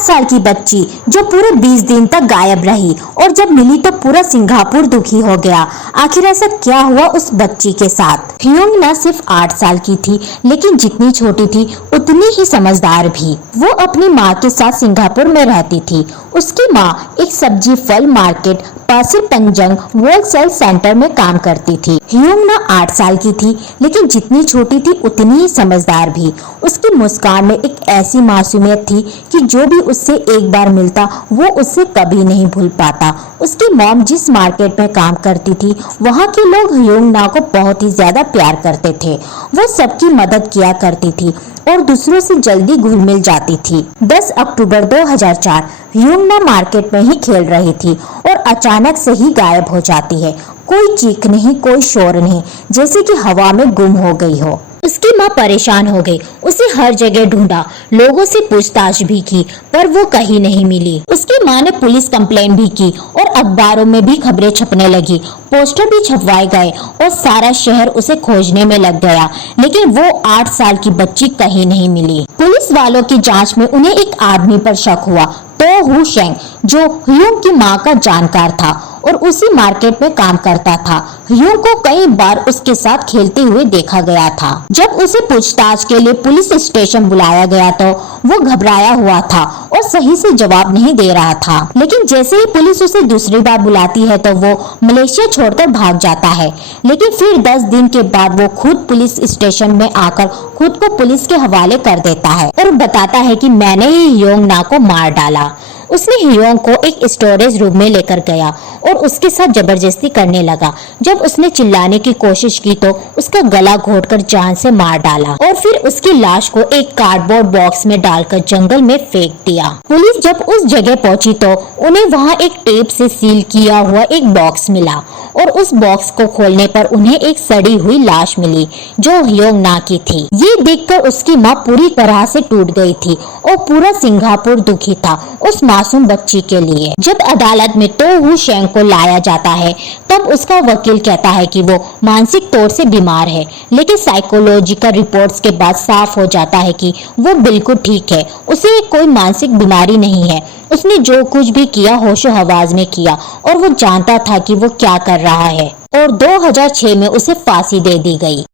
साल की बच्ची जो पूरे 20 दिन तक गायब रही और जब मिली तो पूरा सिंगापुर दुखी हो गया। आखिर ऐसा क्या हुआ उस बच्ची के साथ? ह्योंग ना सिर्फ 8 साल की थी, लेकिन जितनी छोटी थी उतनी ही समझदार भी। वो अपनी माँ के साथ सिंगापुर में रहती थी। उसकी माँ एक सब्जी फल मार्केट पासिर पंजंग होलसेल सेंटर में काम करती थी। ह्योंग ना 8 साल की थी, लेकिन जितनी छोटी थी उतनी ही समझदार भी। उसकी मुस्कान में एक ऐसी मासूमियत थी कि जो भी उससे एक बार मिलता वो उससे कभी नहीं भूल पाता। उसकी मॉम जिस मार्केट में काम करती थी वहाँ के लोग ह्योंग ना को बहुत ही ज्यादा प्यार करते थे। वो सबकी मदद किया करती थी और दूसरों से जल्दी घुल मिल जाती थी। 10 अक्टूबर 2004 ह्योंग ना मार्केट में ही खेल रही थी और अचानक से ही गायब हो जाती है। कोई चीख नहीं, कोई शोर नहीं, जैसे कि हवा में गुम हो गई हो। उसकी माँ परेशान हो गई। उसे हर जगह ढूंढा, लोगों से पूछताछ भी की, पर वो कहीं नहीं मिली। उसकी माँ ने पुलिस कंप्लेंट भी की और अखबारों में भी खबरें छपने लगी, पोस्टर भी छपवाए गए और सारा शहर उसे खोजने में लग गया। लेकिन वो 8 साल की बच्ची कहीं नहीं मिली। पुलिस वालों की जांच में उन्हें एक आदमी पर शक हुआ, तो हु शेंग, जो ह्योंग की माँ का जानकार था और उसी मार्केट में काम करता था। ह्योंग को कई बार उसके साथ खेलते हुए देखा गया था। जब उसे पूछताछ के लिए पुलिस स्टेशन बुलाया गया तो वो घबराया हुआ था और सही से जवाब नहीं दे रहा था। लेकिन जैसे ही पुलिस उसे दूसरी बार बुलाती है तो वो मलेशिया छोड़कर भाग जाता है। लेकिन फिर 10 दिन के बाद वो खुद पुलिस स्टेशन में आकर खुद को पुलिस के हवाले कर देता है और बताता है कि मैंने ही ह्योंग ना को मार डाला। उसने ह्योंग को एक स्टोरेज रूम में लेकर गया और उसके साथ जबरदस्ती करने लगा। जब उसने चिल्लाने की कोशिश की तो उसका गला घोटकर जान से मार डाला और फिर उसकी लाश को एक कार्डबोर्ड बॉक्स में डालकर जंगल में फेंक दिया। पुलिस जब उस जगह पहुंची तो उन्हें वहां एक टेप से सील किया हुआ एक बॉक्स मिला और उस बॉक्स को खोलने पर उन्हें एक सड़ी हुई लाश मिली जो ह्योंग ना की थी। ये देखकर उसकी माँ पूरी तरह से टूट गई थी और पूरा सिंगापुर दुखी था उस मासूम बच्ची के लिए। जब अदालत में तो हु शेंग को लाया जाता है तब उसका वकील कहता है कि वो मानसिक तौर से बीमार है, लेकिन साइकोलॉजिकल रिपोर्ट्स के बाद साफ हो जाता है कि वो बिल्कुल ठीक है। उसे कोई मानसिक बीमारी नहीं है। उसने जो कुछ भी किया होशो हवास में किया और वो जानता था कि वो क्या कर रहा है और 2006 में उसे फांसी दे दी गई।